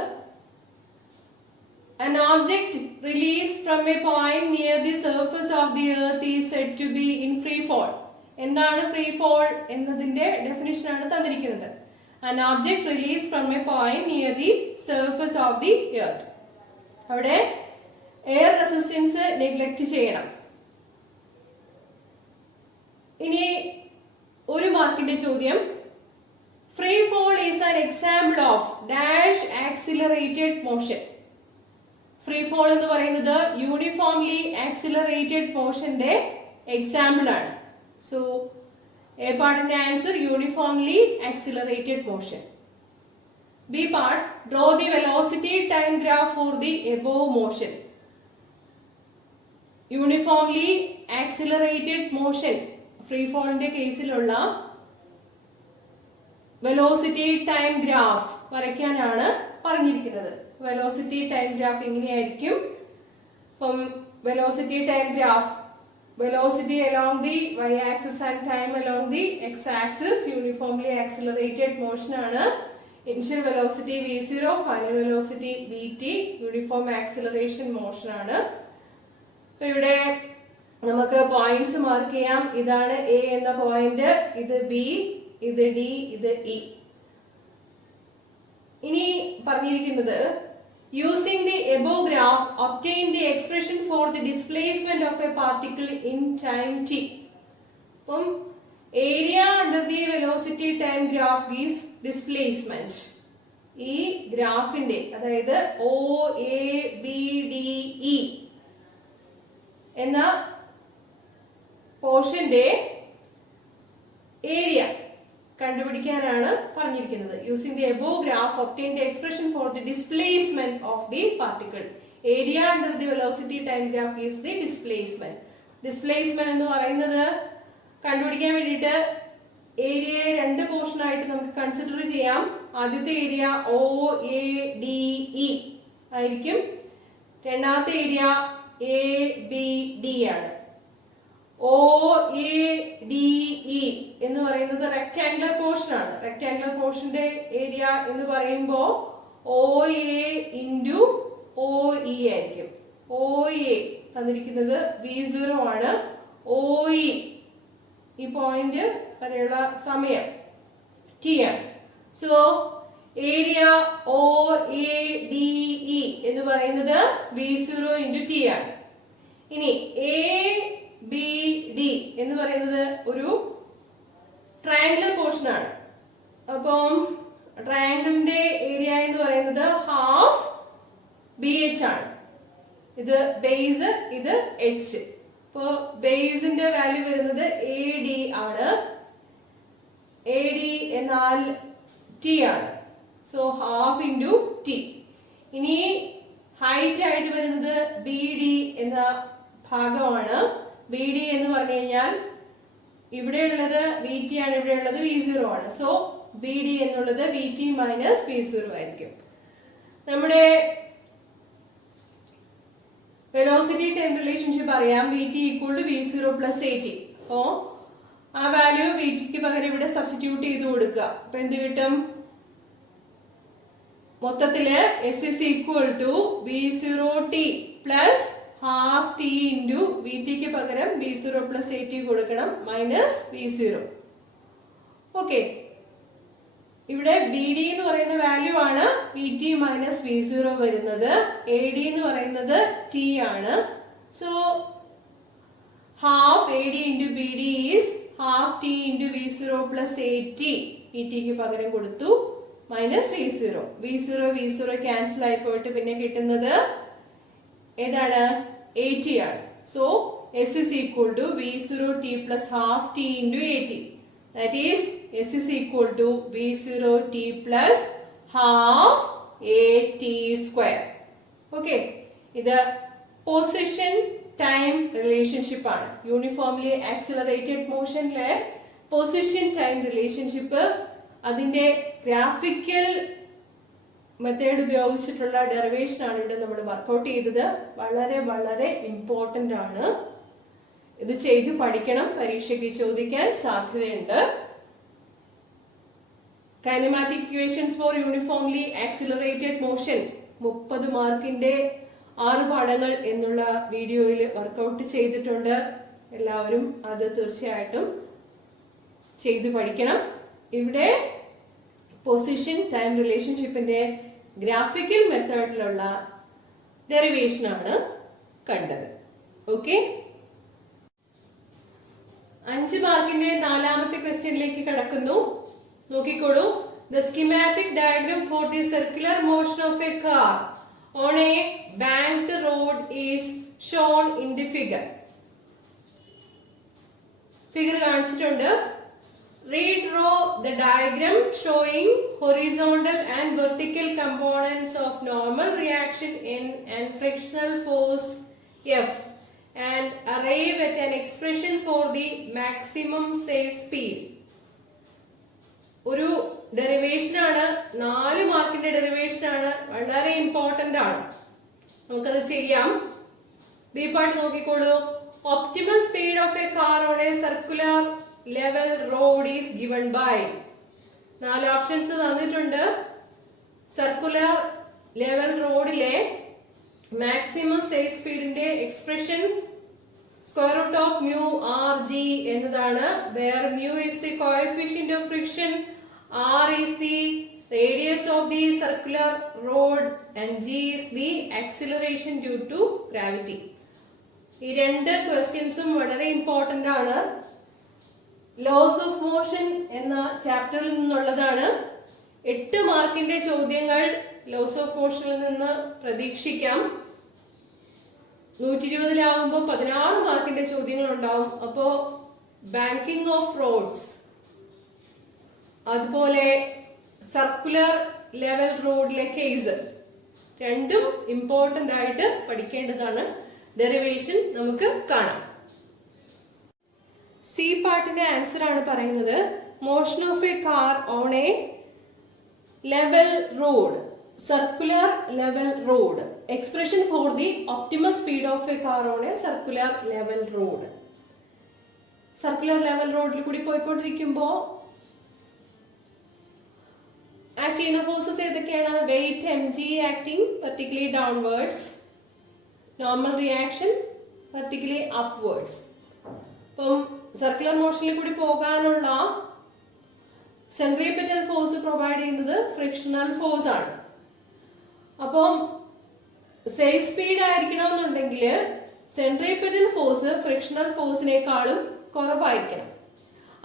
An object released from a point near the surface of the earth is said to be in free fall. എന്താണ് ഫ്രീ ഫോൾ എന്നതിന്റെ ഡെഫിനിഷൻ ആണ് തന്നിരിക്കുന്നത്. An object released from a point near the surface of the earth. അവിടെ air resistance neglect ചെയ്യണം. ഇനി 1 മാർക്കിന്റെ ചോദ്യം free fall is an example of dash accelerated motion. Free fall എന്ന് പറയുന്നത് യൂണിഫോംലി ആക്സിലറേറ്റഡ് മോഷന്റെ എക്സാമ്പിൾ ആണ്. സോ എ പാർട്ടിന്റെ answer uniformly accelerated motion. B part draw the velocity time graph for the above motion. Uniformly accelerated motion free ഫോളിന്റെ കേസിലുള്ള velocity time graph വരയ്ക്കാനാണ് പറഞ്ഞിരിക്കുന്നത്. Velocity time graph ഇങ്ങനെയായിരിക്കും. അപ്പം velocity time graph, velocity along the y axis and time along the x axis, uniformly accelerated motion ആണ്. Initial velocity v0, final velocity vt, uniform acceleration motion ആണ്. അപ്പൊ ഇവിടെ നമുക്ക് points mark ചെയ്യാം. ഇതാണ് A എന്ന പോയിന്റ്, ഇത് ബി, ഇത് ഡി, ഇത് ഇ. ഇനി പറഞ്ഞിരിക്കുന്നത് using the above graph obtain the expression for the displacement of a particle in time T. അപ്പം area under the velocity time graph gives displacement. ഈ ഗ്രാഫിന്റെ, അതായത് O A B D E എന്ന പോർഷന്റെ area കണ്ടുപിടിക്കാനാണ് പറഞ്ഞിരിക്കുന്നത്. Using the above graph obtain the expression for the displacement of the particle. Area under the velocity time graph gives the displacement. Displacement എന്ന് പറയുന്നത് കണ്ടുപിടിക്കാൻ വേണ്ടിയിട്ട് ഏരിയയെ രണ്ട് പോർഷൻ ആയിട്ട് നമുക്ക് കൺസിഡർ ചെയ്യാം. ആദ്യത്തെ ഏരിയ OADE ആയിരിക്കും. രണ്ടാമത്തെ ഏരിയ ABD ആണ്. OADE എന്ന് പറയുന്നത് റെക്ടാംഗുലർ പോർഷൻ ആണ്. റെക്ടാംഗുലർ പോർഷന്റെ ഏരിയ എന്ന് പറയുമ്പോൾ OA into OE ആയിരിക്കും. OA തന്നിരിക്കുന്നത് V0 ആണ്. OE ഈ പോയിന്റ് വരെയുള്ള സമയം T ആണ്. സോ ഏരിയ OADE എന്ന് പറയുന്നത് V0 into T ആണ്. ഇനി ABD എന്ന് പറയുന്നത് ഒരു ട്രയാംഗുലർ പോർഷൻ ആണ്. അപ്പം ട്രയാംഗിളിന്റെ ഏരിയ എന്ന് പറയുന്നത് ഹാഫ് BH ആണ്. ഇത് ബേസ്, ഇത് H. ഇപ്പോ ബേസിന്റെ വാല്യൂ വരുന്നത് AD ആണ്. AD എന്നാൽ T ആണ്. So half into T. ഇനി ഹൈറ്റ് ആയിട്ട് വരുന്നത് BD എന്ന ഭാഗമാണ്. BD എന്ന് പറഞ്ഞു കഴിഞ്ഞാൽ ഇവിടെയുള്ളത് VT ആണ്, ഇവിടെയുള്ളത് V0 ആണ്. സോ BD എന്നുള്ളത് VT മൈനസ് V0 ആയിരിക്കും. നമ്മുടെ വെലോസിറ്റി ടൈം റിലേഷൻഷിപ്പ് അറിയാം. VT equal to V0 plus AT. അപ്പോ ആ വാല്യൂ VTക്ക് പകരം ഇവിടെ സബ്സ്റ്റിറ്റ്യൂട്ട് ചെയ്ത് കൊടുക്കുക. അപ്പൊ എന്ത് കിട്ടും? മൊത്തത്തില് S is equal to V0T plus half T into VTക്ക് പകരം V0 പ്ലസ് AT കൊടുക്കണം മൈനസ് V0. ഓക്കെ, ഇവിടെ BD എന്ന് പറയുന്ന വാല്യൂ ആണ് VT മൈനസ് V0 വരുന്നത്. AD എന്ന് പറയുന്നത് T ആണ്. So half AD into BD is half T into V0 plus AT. VTക്ക് പകരം കൊടുത്തു മൈനസ് V0. V0 ക്യാൻസൽ ആയി പോയിട്ട് പിന്നെ കിട്ടുന്നത് ഏതാണ്? AT ആണ്. So S is equal to V0T plus half T into AT. That is S is equal to V0T plus half AT square. Okay, ഇത് position time relationship ആണ്. Uniformly accelerated മോഷനിലെ position time relationship അതിന്റെ graphical method ഉപയോഗിച്ചിട്ടുള്ള derivation ആണ് ഇവിടെ നമ്മൾ workout ചെയ്തത്. വളരെ വളരെ ഇമ്പോർട്ടന്റ് ആണ്. ഇത് ചെയ്ത് പഠിക്കണം, പരീക്ഷയ്ക്ക് ചോദിക്കാൻ സാധ്യതയുണ്ട്. Kinematic equations four uniformly accelerated motion 30 മാർക്കിന്റെ 6 പാഠങ്ങൾ എന്നുള്ള വീഡിയോയിൽ വർക്ക്ഔട്ട് ചെയ്തിട്ടുണ്ട്. എല്ലാവരും അത് തീർച്ചയായിട്ടും ചെയ്ത് പഠിക്കണം. ഇവിടെ പൊസിഷൻ ടൈം റിലേഷൻഷിപ്പിന്റെ ഗ്രാഫിക്കൽ മെത്തേഡിലുള്ള ഡെറിവേഷൻ ആണ് കണ്ടത്. ഓക്കെ, 5 മാർക്കിന്റെ 4ാമത്തെ ക്വസ്റ്റ്യനിലേക്ക് കടക്കുന്നു. നോക്കിക്കോളൂ. The schematic diagram for the circular motion of a car on a banked road is shown in the figure. Figure കാണിച്ചിട്ടുണ്ട്. Redraw the diagram showing horizontal and vertical components of normal reaction N and frictional force F and arrive at an expression for the maximum safe speed. ഒരു derivation ആണ്, 4 മാർക്കിന്റെ derivation ആണ്, വളരെ important ആണ്. നമുക്കത് ചെയ്യാം. B part നോക്കിക്കോളൂ. Optimal speed of a car on a circular level road is given by. 4 options തന്നിട്ടുണ്ട്. സർക്കുലർ ലെവൽ റോഡിലെ മാക്സിമം സേഫ് സ്പീഡിന്റെ expression square root of mu rg എന്നതാണ്. Where mu is the coefficient of friction, r is the radius of the circular road and g is the acceleration due to gravity. ഈ 2 ക്വസ്റ്റ്യൻസും വളരെ important ആണ്. Loss of motion എന്ന ചാപ്റ്ററിൽ നിന്നുള്ളതാണ്. 8 മാർക്കിന്റെ ചോദ്യങ്ങൾ ലോസ് ഓഫ് മോഷനിൽ നിന്ന് പ്രതീക്ഷിക്കാം. 120-ലാകുമ്പോൾ 16 മാർക്കിന്റെ ചോദ്യങ്ങൾ ഉണ്ടാവും. അപ്പോ ബാങ്കിങ് ഓഫ് റോഡ്സ്, അതുപോലെ സർക്കുലർ ലെവൽ റോഡിലെ കേസ് രണ്ടും ഇമ്പോർട്ടന്റ് ആയിട്ട് പഠിക്കേണ്ടതാണ്. ഡെറിവേഷൻ നമുക്ക് കാണാം. സി പാർട്ടിന്റെ ആൻസർ ആണ് പറയുന്നത്. Motion of a car on A level road, circular level road, expression for the optimum speed of a car on a circular level road. Circular level road ൽ കൂടി പോയിക്കൊണ്ടിരിക്കുമ്പോൾ act ചെയ്യുന്ന forces ഏതൊക്കെയാണ്? Weight mg acting vertically downwards, normal reaction vertically upwards. അപ്പം circular മോഷനിൽ കൂടി പോകാനുള്ള centripetal force provide ചെയ്യുന്നത് ഫ്രിക്ഷണൽ ഫോഴ്സ് ആണ്. അപ്പം സേഫ് സ്പീഡ് ആയിരിക്കണമെന്നുണ്ടെങ്കിൽ സെൻട്രിപെറ്റൽ ഫോഴ്സ് ഫ്രിക്ഷണൽ ഫോഴ്സിനേക്കാളും കുറവായിരിക്കണം.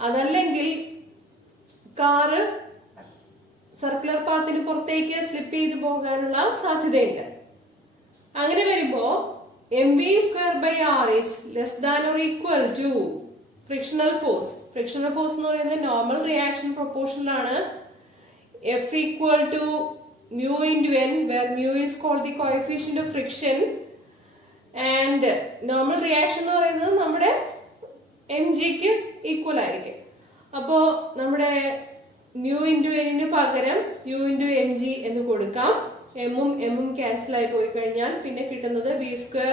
അതല്ലെങ്കിൽ കാറ് സർക്കുലർ പാത്തിന് പുറത്തേക്ക് സ്ലിപ്പ് ചെയ്ത് പോകാനുള്ള സാധ്യതയുണ്ട്. അങ്ങനെ വരുമ്പോ mv²/r is less than or equal to frictional force. Frictional force എന്ന് പറയുന്നത് നോർമൽ റിയാക്ഷൻ പ്രൊപ്പോർഷണൽ ആണ്. F equal to mu into n, where mu is called the coefficient of friction, and normal reaction എന്ന് പറയുന്നത് നമ്മുടെ mgക്ക് equal ആയിരിക്കും. അപ്പോൾ നമ്മുടെ mu into n പകരം u into mg എന്ന് കൊടുക്കാം. m ക്യാൻസൽ ആയി പോയി കഴിഞ്ഞാൽ പിന്നെ കിട്ടുന്നത് v²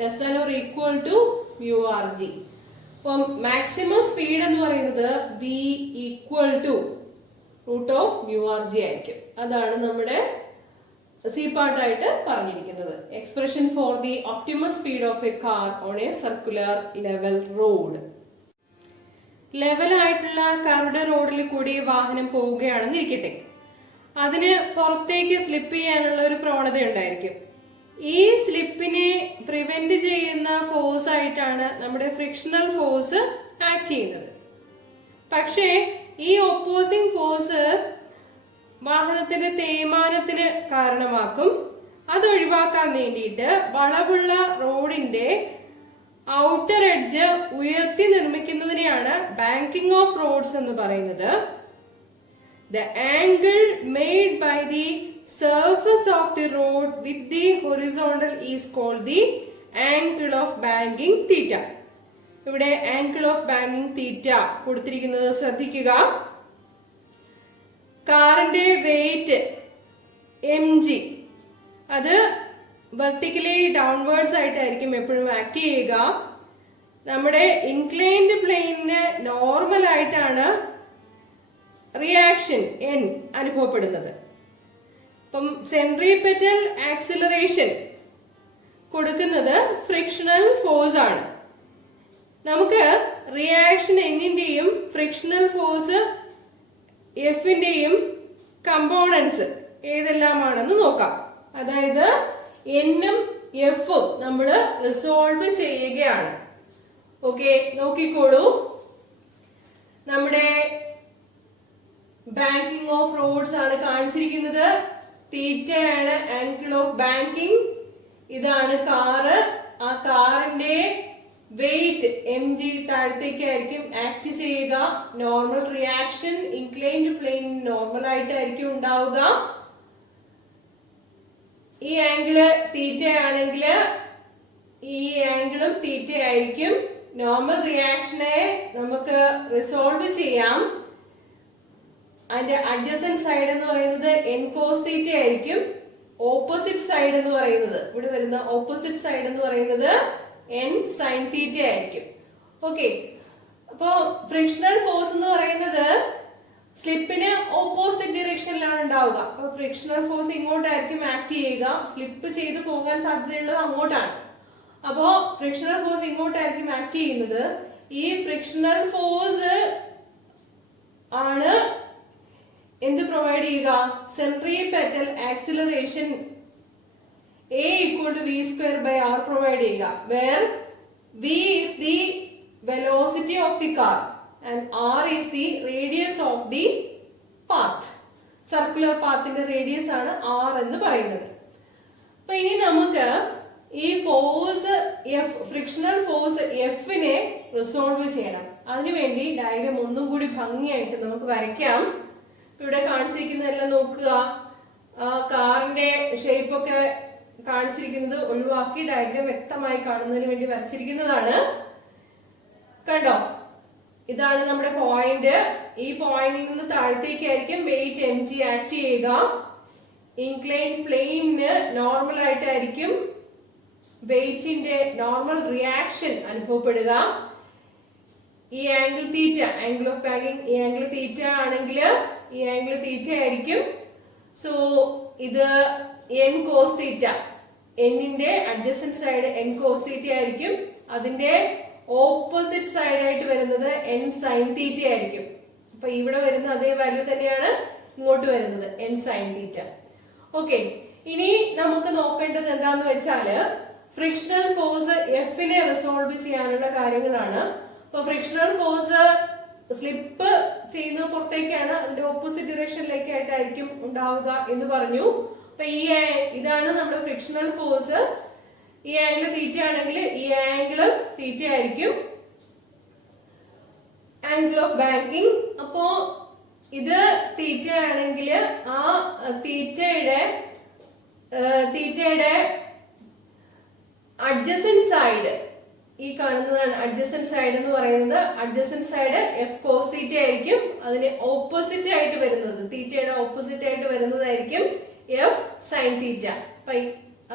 less than or equal to mu rg. അപ്പം മാക്സിമം സ്പീഡ് എന്ന് പറയുന്നത് v equal to root of mu rg ആയിരിക്കും. അതാണ് നമ്മുടെ സി പാർട്ടായിട്ട് പറഞ്ഞിരിക്കുന്നത്. Expression for the optimum speed of a car on a circular level road. ലെവലായിട്ടുള്ള കാറുടെ റോഡിൽ കൂടി വാഹനം പോവുകയാണെന്ന് ഇരിക്കട്ടെ, അതിന് പുറത്തേക്ക് സ്ലിപ്പ് ചെയ്യാനുള്ള ഒരു പ്രവണത ഉണ്ടായിരിക്കും. ഈ സ്ലിപ്പിനെ പ്രിവെന്റ് ചെയ്യുന്ന ഫോഴ്സ് ആയിട്ടാണ് നമ്മുടെ ഫ്രിക്ഷണൽ ഫോഴ്സ് ആക്ട് ചെയ്യുന്നത്. പക്ഷേ ഈ ഓപ്പോസിംഗ് ഫോഴ്സ് വാഹനത്തിന്റെ തേയ്മാനത്തിന് കാരണമാക്കും. അത് ഒഴിവാക്കാൻ വേണ്ടിയിട്ട് വളവുള്ള റോഡിന്റെ ഔട്ടർ എഡ്ജ് ഉയർത്തി നിർമ്മിക്കുന്നതിനെയാണ് ബാങ്കിങ് ഓഫ് റോഡ്സ് എന്ന് പറയുന്നത്. The angle made by the surface of the road with the horizontal is called the angle of banking theta. ഇവിടെ ആംഗിൾ ഓഫ് ബാങ്കിങ് തീറ്റ കൊടുത്തിരിക്കുന്നത് ശ്രദ്ധിക്കുക. കാറിന്റെ വെയിറ്റ് mg, അത് വെർട്ടിക്കലി ഡൗൺവേർഡ്സ് ആയിട്ടായിരിക്കും എപ്പോഴും ആക്ട് ചെയ്യുക. നമ്മുടെ ഇൻക്ലൈൻഡ് പ്ലെയിനിന് നോർമൽ ആയിട്ടാണ് റിയാക്ഷൻ n അനുഭവപ്പെടുന്നത്. അപ്പം സെൻട്രിപെറ്റൽ ആക്സിലറേഷൻ കൊടുക്കുന്നത് ഫ്രിക്ഷണൽ ഫോഴ്സ് ആണ്. നമുക്ക് റിയാക്ഷൻ എന്നിന്റെയും ഫ്രിക്ഷണൽ ഫോഴ്സ് എഫിന്റെയും കമ്പോണൻസ് ഏതെല്ലാമാണെന്ന് നോക്കാം. അതായത് എന്നും എഫും നമ്മൾ റിസോൾവ് ചെയ്യുകയാണ്. ഓക്കെ, നോക്കിക്കോളൂ. നമ്മുടെ ബാങ്കിങ് ഓഫ് റോഡ്സ് ആണ് കാണിച്ചിരിക്കുന്നത്. തീറ്റയാണ് ആംഗിൾ ഓഫ് ബാങ്കിങ്. ഇതാണ് കാറ്. ആ കാറിന്റെ വെയിറ്റ് mg താഴത്തേക്കായിരിക്കും ആക്ട് ചെയ്യുക. Normal reaction inclined plane normal ആയിട്ടായിരിക്കും ഉണ്ടാവുക. ഈ ആംഗിള് തീറ്റയാണെങ്കിൽ ഈ ആംഗിളും തീറ്റയായിരിക്കും. നോർമൽ റിയാക്ഷനെ നമുക്ക് റിസോൾവ് ചെയ്യാം. അതിന്റെ അഡ്ജസന്റ് സൈഡ് എന്ന് പറയുന്നത് n cos തീറ്റ ആയിരിക്കും. ഓപ്പോസിറ്റ് സൈഡ് എന്ന് പറയുന്നത്, ഇവിടെ വരുന്ന ഓപ്പോസിറ്റ് സൈഡ് എന്ന് പറയുന്നത് n sin തീറ്റ ആയിരിക്കും. ഓക്കെ, അപ്പോ ഫ്രിക്ഷണൽ ഫോഴ്സ് എന്ന് പറയുന്നത് സ്ലിപ്പിന് ഓപ്പോസിറ്റ് ഡിറക്ഷനിലാണ് ഉണ്ടാവുക. അപ്പൊ ഫ്രിക്ഷണൽ ഫോഴ്സ് ഇങ്ങോട്ടായിരിക്കും ആക്ട് ചെയ്യുക. സ്ലിപ്പ് ചെയ്ത് പോകാൻ സാധ്യതയുള്ളത് അങ്ങോട്ടാണ്. അപ്പോ ഫ്രിക്ഷണൽ ഫോഴ്സ് ഇങ്ങോട്ടായിരിക്കും ആക്ട് ചെയ്യുന്നത്. ഈ ഫ്രിക്ഷണൽ ഫോഴ്സ് ആണ് എന്ത് പ്രൊവൈഡ് ചെയ്യുക? Centripetal acceleration A equal to v²/r provide ചെയ്യുക. Where v is the velocity of the car and r is the radius of the path. Circular പാത്തിന്റെ റേഡിയസ് ആണ് r എന്ന് പറയുന്നത്. അപ്പൊ ഇനി നമുക്ക് ഈ ഫോഴ്സ് എഫ്, ഫ്രിക്ഷണൽ ഫോഴ്സ് എഫിനെ റിസോൾവ് ചെയ്യണം. അതിനുവേണ്ടി ഡയഗ്രാം ഒന്നും കൂടി ഭംഗിയായിട്ട് നമുക്ക് വരയ്ക്കാം. ഇവിടെ കാണിച്ചിരിക്കുന്നതെല്ലാം നോക്കുക. കാറിന്റെ ഷേപ്പ് ഒക്കെ കാണിച്ചിരിക്കുന്നത് ഒഴിവാക്കി ഡയഗ്രാം വ്യക്തമായി കാണുന്നതിന് വേണ്ടി വരച്ചിരിക്കുന്നതാണ്. കണ്ടോ, ഇതാണ് നമ്മുടെ പോയിന്റ്. ഈ പോയിന്റിൽ നിന്ന് താഴത്തേക്കായിരിക്കും വെയിറ്റ് എം ജി ആക്ട് ചെയ്യുക. ഇൻക്ലൈൻഡ് പ്ലെയിനിന് നോർമൽ ആയിട്ടായിരിക്കും വെയിറ്റിന്റെ നോർമൽ റിയാക്ഷൻ അനുഭവപ്പെടുക. ഈ angle theta, angle of banking ഈ ആംഗിൾ തീറ്റ ആണെങ്കിൽ ഈ ആംഗിൾ തീറ്റ ആയിരിക്കും. സോ ഇത് എൻ കോസ് തീറ്റ, എന്നിന്റെ adjacent side N cos theta ആയിരിക്കും. അതിന്റെ ഓപ്പോസിറ്റ് സൈഡ് ആയിട്ട് വരുന്നത് എൻ സൈൻ തീറ്റ ആയിരിക്കും. അപ്പൊ ഇവിടെ വരുന്ന അതേ വാല്യൂ തന്നെയാണ് ഇങ്ങോട്ട് വരുന്നത്, എൻ സൈൻ തീറ്റ. ഓക്കെ, ഇനി നമുക്ക് നോക്കേണ്ടത് എന്താന്ന് വെച്ചാല് ഫ്രിക്ഷണൽ ഫോഴ്സ് എഫിനെ റിസോൾവ് ചെയ്യാനുള്ള കാര്യങ്ങളാണ്. അപ്പൊ ഫ്രിക്ഷണൽ ഫോഴ്സ് സ്ലിപ്പ് ചെയ്യുന്ന പുറത്തേക്കാണ്, അതിന്റെ ഓപ്പോസിറ്റ് ഡിറക്ഷനിലേക്കായിട്ടായിരിക്കും ഉണ്ടാവുക എന്ന് പറഞ്ഞു. അപ്പൊ ഇതാണ് നമ്മുടെ ഫ്രിക്ഷണൽ ഫോഴ്സ്. ഈ ആംഗിൾ തീറ്റ ആണെങ്കിൽ ഈ ആംഗിൾ തീറ്റ ആയിരിക്കും ആംഗിൾ ഓഫ് ബാങ്കിങ്. അപ്പോ ഇത് തീറ്റ ആണെങ്കിൽ ആ തീറ്റയുടെ അഡ്ജസന്റ് സൈഡ്, ഈ കാണുന്നതാണ് അഡ്ജസന്റ് സൈഡ് എന്ന് പറയുന്നത്. Adjacent side F cos theta ആയിരിക്കും. അതിന് ഓപ്പോസിറ്റ് ആയിട്ട് വരുന്നത്, തീറ്റയുടെ ഓപ്പോസിറ്റ് ആയിട്ട് വരുന്നതായിരിക്കും എഫ് സൈൻ തീറ്റ.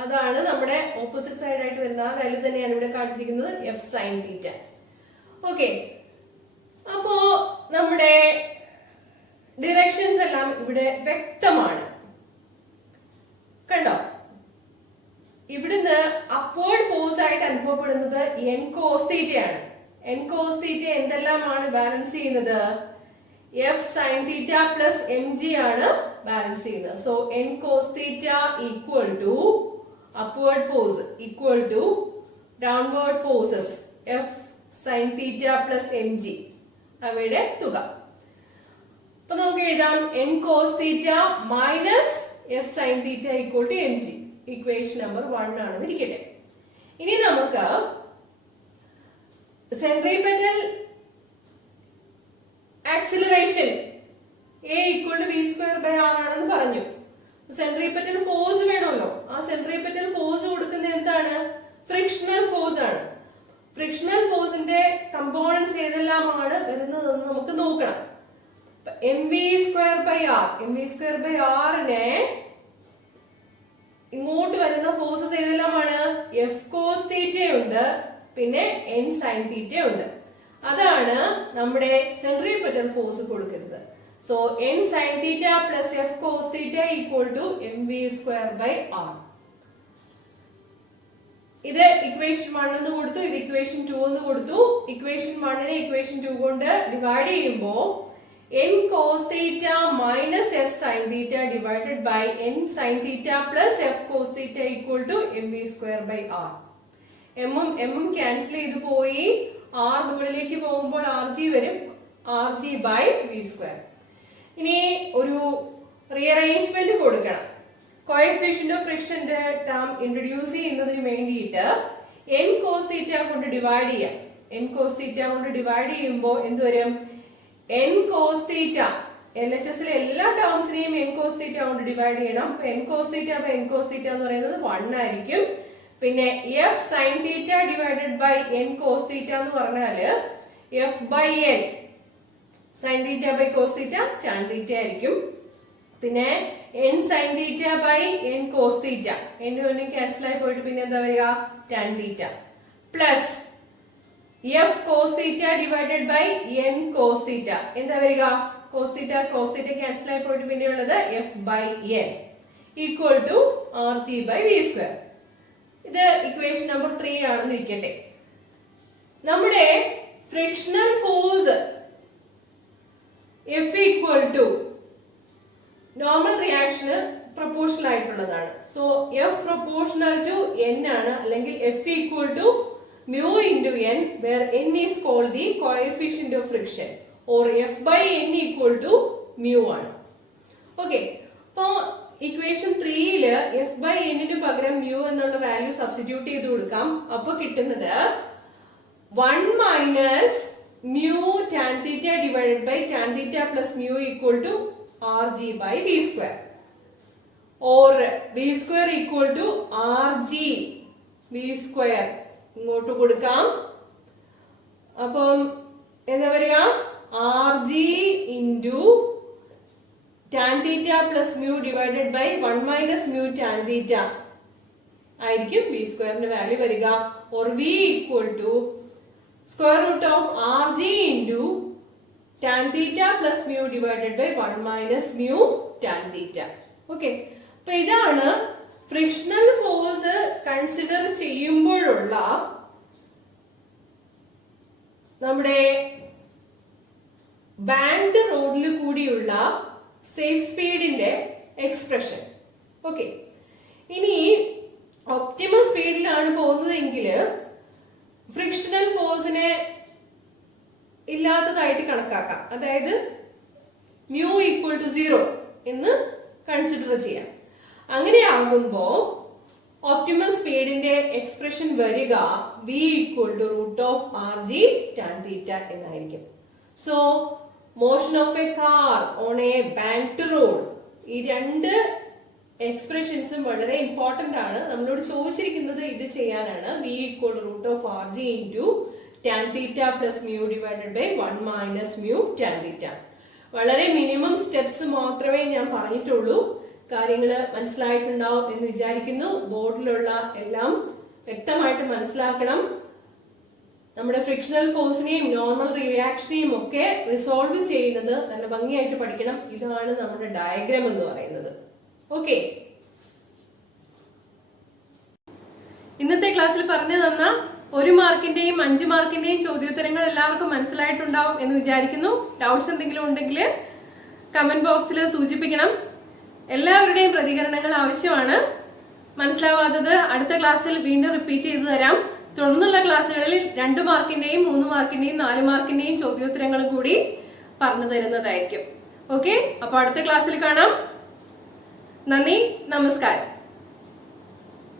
അതാണ് നമ്മുടെ ഓപ്പോസിറ്റ് സൈഡ് ആയിട്ട് വരുന്ന ആ വാല്യൂ തന്നെയാണ് ഇവിടെ കാണിച്ചിരിക്കുന്നത്, എഫ് സൈൻ തീറ്റ. ഓക്കെ, അപ്പോ നമ്മുടെ ഡിറക്ഷൻസ് എല്ലാം ഇവിടെ വ്യക്തമാണ്. കണ്ടോ, ഇവിടുന്ന് അപ്വേർഡ് ഫോഴ്സ് ആയിട്ട് അനുഭവപ്പെടുന്നത് എൻ കോസ് തീറ്റയാണ്. എൻ കോസ് തീറ്റ എന്തെല്ലാമാണ് ബാലൻസ് ചെയ്യുന്നത്? F sine theta plus M G ആണ് ബാലൻസ് ചെയ്യുന്നത്. So N cos theta equal to upward force equal to downward forces F sin theta plus mg, അവയുടെ തുക. അപ്പൊ നമുക്ക് എഴുതാം n cos theta minus F sin theta equal to mg. Equation number 1 ആണെന്ന് ഇരിക്കട്ടെ. ഇനി നമുക്ക് centripetal acceleration A equal to v square by r ആണെന്ന് പറഞ്ഞു. സെൻട്രിപെറ്റൽ ഫോഴ്സ് വേണമല്ലോ. ആ സെൻട്രിപെറ്റൽ ഫോഴ്സ് കൊടുക്കുന്നത് എന്താണ്? ഫ്രിക്ഷണൽ ഫോഴ്സ് ആണ്. ഫ്രിക്ഷണൽ ഫോഴ്സിന്റെ കമ്പോണൻസ് ഏതെല്ലാമാണ് വരുന്നതെന്ന് നമുക്ക് നോക്കണം. M V square by R, M V square by ആറിനെ ഇങ്ങോട്ട് വരുന്ന ഫോഴ്സസ് ഏതെല്ലാമാണ്? എഫ് കോസ് തീറ്റ ഉണ്ട്, പിന്നെ എൻ സൈൻ തീറ്റ ഉണ്ട്. അതാണ് നമ്മുടെ സെൻട്രിപെറ്റൽ ഫോഴ്സ് കൊടുക്കുന്നത്. So n sin theta plus f cos theta equal to mv square by r. ഇത് ഇക്വേഷൻ 1 എന്ന് കൊടുത്തു, ഇത് ഇക്വേഷൻ 2 എന്ന് കൊടുത്തു. ഇക്വേഷൻ 1 നെ ഇക്വേഷൻ 2 കൊണ്ട് ഡിവൈഡ് ചെയ്യുമ്പോൾ n cos theta minus f sin theta divided by n sin theta plus f cos theta equal to mv square by r. m cancel ചെയ്തു പോയി, r മുകളിലേക്ക് പോകുമ്പോൾ rg വരും, rg by v square. ഇനി ഒരു rearrangement കൊടുക്കണം. Coefficient of ഫ്രിക്ഷന്റെ term introduce ചെയ്യുന്നതിന് വേണ്ടിയിട്ട് n cos theta കൊണ്ട് ഡിവൈഡ് ചെയ്യാം. n cos theta കൊണ്ട് ഡിവൈഡ് ചെയ്യുമ്പോൾ എന്ത് വരും? n cos theta, LHS ലെ എല്ലാ ടേംസിനെയും n cos theta കൊണ്ട് ഡിവൈഡ് ചെയ്യണം. n cos theta by n cos theta എന്ന് പറയുന്നത് 1 ആയിരിക്കും. പിന്നെ f sin theta divided by n cos theta എന്ന് പറഞ്ഞാൽ f by n sin theta by cos theta tan theta ആയിരിക്കും. പിന്നെ n sin theta by n cos theta, n cancel ആയി പോയിട്ട് പിന്നെ എന്താ വരിക? tan theta plus f cos theta divided by n cos theta, എന്താ വരിക? cos theta ക്യാൻസൽ ആയി പോയിട്ട് പിന്നെ ഉള്ളത് f by n equal to rg by v square. ഇത് ഇക്വേഷൻ നമ്പർ 3 ആണെന്ന് ഇരിക്കട്ടെ. നമ്മുടെ frictional force F equal to normal റിയാക്ഷന് പ്രൊപ്പോർഷണൽ ആയിട്ടുള്ളതാണ്. So F proportional to n ആണ്, അല്ലെങ്കിൽ F equal to mu into n where n is called the coefficient of friction, or F by n equal to mu ആണ്. Okay, അപ്പോ equation 3-ല് F by എന്നിന് പകരം mu എന്നുള്ള value substitute ചെയ്ത് കൊടുക്കാം. അപ്പൊ കിട്ടുന്നത് 1 minus mu tan theta divided by tan theta plus mu equal to R G by V square, or V square equal to R G V square ഇങ്ങോട്ട് കൊടുക്കാം. അപ്പം എന്താ വരിക? R G into tan theta plus mu divided by 1 minus mu tan theta ആയിരിക്കും V സ്ക്വയറിന്റെ value വരിക. Or V equal to square root of R G into tan theta plus mu divided by 1 minus mu tan theta. Okay, അപ്പൊ ഇതാണ് frictional force consider ചെയ്യുമ്പോഴുള്ള നമ്മുടെ banked റോഡിൽ കൂടിയുള്ള safe സ്പീഡിന്റെ എക്സ്പ്രഷൻ. ഓക്കെ, ഇനി ഒപ്റ്റിമം സ്പീഡിലാണ് പോകുന്നതെങ്കിൽ ഫ്രിക്ഷണൽ ഫോഴ്സിനെ ഇല്ലാത്തതായിട്ട് കണക്കാക്കാം. അതായത് മ്യൂ ഈക്വൽ ടു 0 എന്ന് കൺസിഡർ ചെയ്യാം. അങ്ങനെയാകുമ്പോ ഒപ്റ്റിമം സ്പീഡിന്റെ എക്സ്പ്രഷൻ വരിക v equal to root of R G tan theta എന്നായിരിക്കും. So motion of a car on a banked road, ഈ രണ്ട് എക്സ്പ്രഷൻസും വളരെ ഇമ്പോർട്ടന്റ് ആണ്. നമ്മളോട് ചോദിച്ചിരിക്കുന്നത് ഇത് ചെയ്യാനാണ്. v equal to root of R G into tan theta plus mu divided by 1 minus mu tan theta. വളരെ മിനിമം സ്റ്റെപ്സ് മാത്രമേ ഞാൻ പറഞ്ഞിട്ടുള്ളൂ. കാര്യങ്ങൾ മനസ്സിലായിട്ടുണ്ടാവും എന്ന് വിചാരിക്കുന്നു. ബോർഡിലുള്ള എല്ലാം വ്യക്തമായിട്ട് മനസ്സിലാക്കണം. നമ്മുടെ ഫ്രിക്ഷണൽ ഫോഴ്സിനെയും നോർമൽ റിയാക്ഷനെയും ഒക്കെ റിസോൾവ് ചെയ്യുന്നത് നല്ല ഭംഗിയായിട്ട് പഠിക്കണം. ഇതാണ് നമ്മുടെ ഡയഗ്രാം എന്ന് പറയുന്നത്. ഓക്കെ, ഇന്നത്തെ ക്ലാസ്സിൽ പറഞ്ഞു തന്ന 1 മാർക്കിന്റെയും 5 മാർക്കിന്റെയും ചോദ്യോത്തരങ്ങൾ എല്ലാവർക്കും മനസ്സിലായിട്ടുണ്ടാവും എന്ന് വിചാരിക്കുന്നു. ഡൗട്ട്സ് എന്തെങ്കിലും ഉണ്ടെങ്കിൽ കമന്റ് ബോക്സിൽ സൂചിപ്പിക്കണം. എല്ലാവരുടെയും പ്രതികരണങ്ങൾ ആവശ്യമാണ്. മനസ്സിലാവാത്തത് അടുത്ത ക്ലാസ്സിൽ വീണ്ടും റിപ്പീറ്റ് ചെയ്തു തരാം. തുടർന്നുള്ള ക്ലാസ്സുകളിൽ 2 മാർക്കിന്റെയും 3 മാർക്കിന്റെയും 4 മാർക്കിന്റെയും ചോദ്യോത്തരങ്ങളും കൂടി പറഞ്ഞു തരുന്നതായിരിക്കും. ഓക്കെ, അപ്പൊ അടുത്ത ക്ലാസ്സിൽ കാണാം. നന്ദി, നമസ്കാരം.